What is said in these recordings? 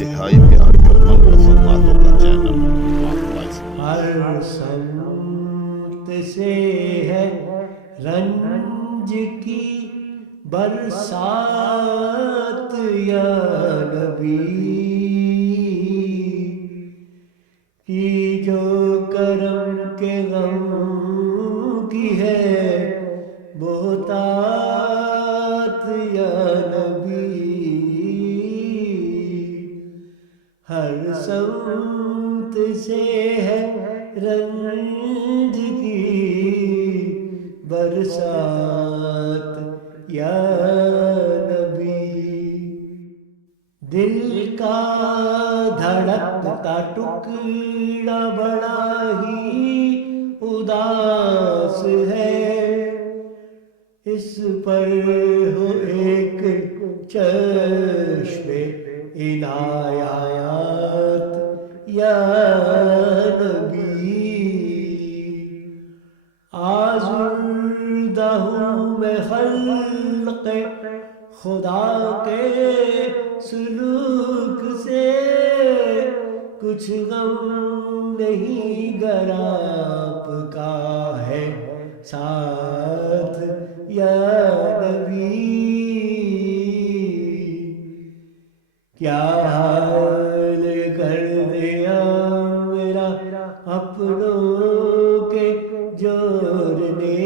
انتہائی پیاری اور منفرد باتوں کا چینل ہر سمت سے ہے رنج کی برسات یا نبی کی جو کرم کے غم کی ہے بہتات یا نبی ہر سمت سے ہے رنج کی برسات یا نبی دل کا دھڑکتا ٹکڑا بڑا ہی اداس ہے اس پر ہو ایک چشم عنایات یا نبی آزردہ ہوں میں خلق خدا کے سلوک سے کچھ غم نہیں گر آپ کا ہے ساتھ یا نبی کیا حال کر دیا میرا اپنوں کے جور نے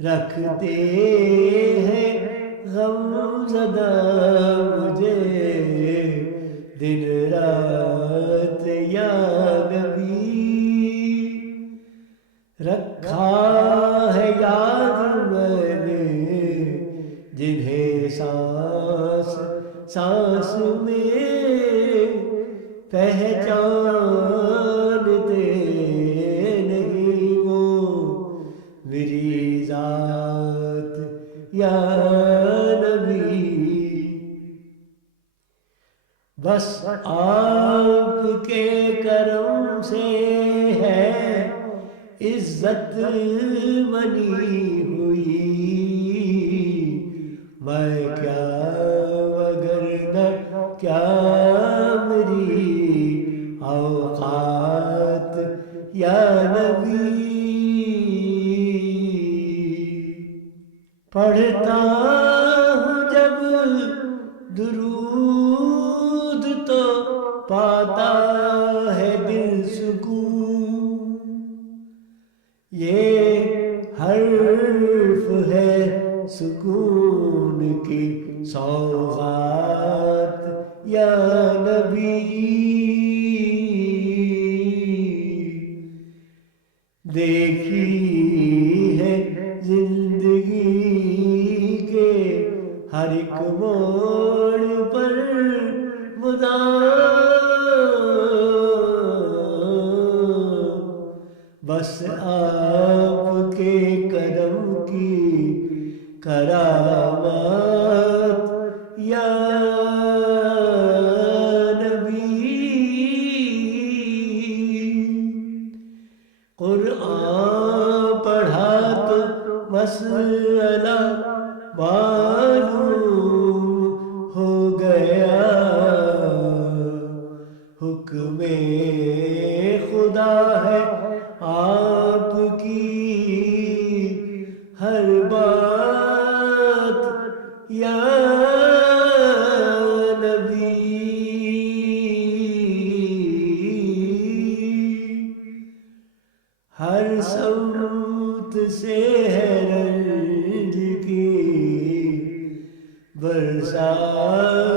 رکھتے ہیں غم زدہ مجھے دن رات یا نبی رکھا ہے یاد میں نے جنہیں سانس سانس میں پہچانتے نہیں وہ میری ذات یا نبی بس آپ کے کرم سے ہے عزت بنی ہوئی میں کیا وگرنہ کیا میری اوقات یا نبی پڑھتا ہوں جب درود تو پاتا ہے دل سکون یہ حرف ہے سکون کی سوغات یا نبی دیکھی ہے زندگی کے ہر ایک موڑ پر بس آپ کے کرم کی کرامات یا نبی قرآن پڑھا تو مسئلہ معلوم ہو گیا حکم خدا ہے آپ کی ہر بات یا نبی ہر سمت سے ہے رنج کی برسات